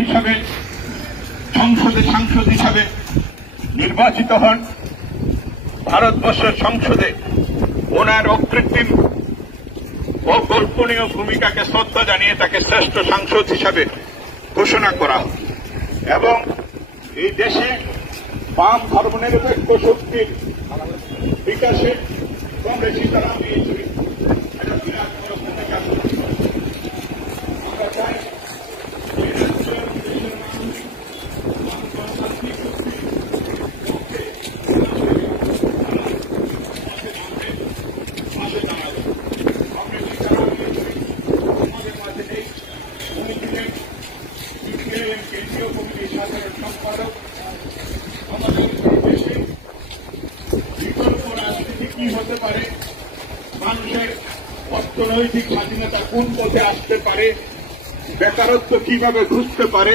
হিসাবে সংসদে সাংসদ হিসাবে নির্বাচিত হন। ভারতবর্ষের সংসদে ওনার অকৃত্রিম অকল্পনীয় ভূমিকাকে শ্রদ্ধা জানিয়ে তাকে শ্রেষ্ঠ সাংসদ হিসাবে ঘোষণা করা হয় এবং এই দেশে বাম ধর্মনিরপেক্ষ শক্তির বিকাশে কংগ্রেস সীতারাম ইয়েচুরি একটা বিরাট বড় ভূমিকা আমরা চাই কেন্দ্রীয় কমিটির সাধারণ সম্পাদক। আমাদের দেশে বিকল্প রাজনীতি কি হতে পারে, মানুষের অর্থনৈতিক স্বাধীনতা কোন পথে আসতে পারে, বেকারত্ব কিভাবে ঘুষতে পারে,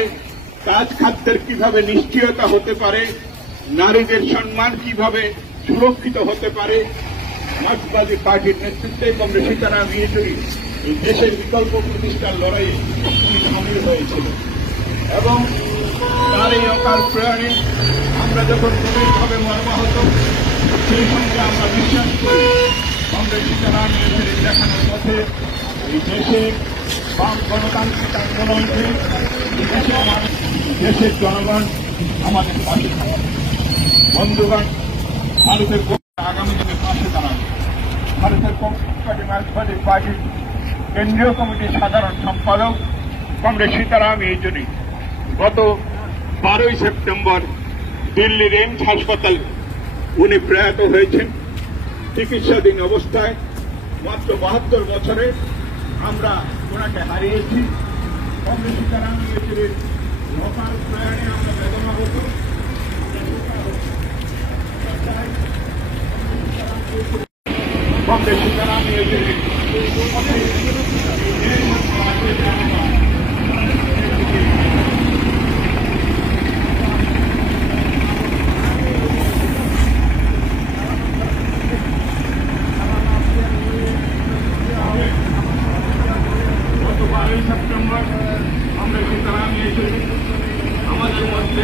কাজ খাদ্যের কিভাবে নিশ্চয়তা হতে পারে, নারীদের সম্মান কিভাবে সুরক্ষিত হতে পারে, মার্ক্সবাদী পার্টির নেতৃত্বে কংগ্রেস সীতারাম ইয়েচুরি এই দেশের বিকল্প প্রতিষ্ঠার লড়াইয়ে উনি সামিল হয়েছিল এবং তার এই অকাল প্রয়াণে আমরা যখন গভীরভাবে মর্মাহত, সেই সঙ্গে আমরা বিশ্বাস করি কংগ্রেস সীতারাম ইয়েচুরির দেখানোর পথে এই দেশে বাম গণতান্ত্রিক আন্দোলনকে দেশের জনগণ আমাদের পাশে থাকবে। বন্ধুগণ, ভারতের আগামী দিনে পাশে দাঁড়াবে। ভারতের কমিউনিস্ট পার্টি মার্ক্সবাদী পার্টির কেন্দ্রীয় কমিটির সাধারণ সম্পাদক কংগ্রেস সীতারাম ইয়েচুরি গত 12 সেপ্টেম্বর দিল্লির এইমস হাসপাতাল উনি প্রয়াত হয়েছেন চিকিৎসাধীন অবস্থায়। মাত্র 72 বছরে আমরা ওনাকে হারিয়েছি। কংগ্রেস সীতারাম ইয়েচুরির অকাল প্রয়াণে আমরা বেদনাহত। কংগ্রেস সীতারাম ইয়েচুরি গত 12 সেপ্টেম্বর কংগ্রেস সীতারাম ইয়েচুরি আমাদের মধ্যে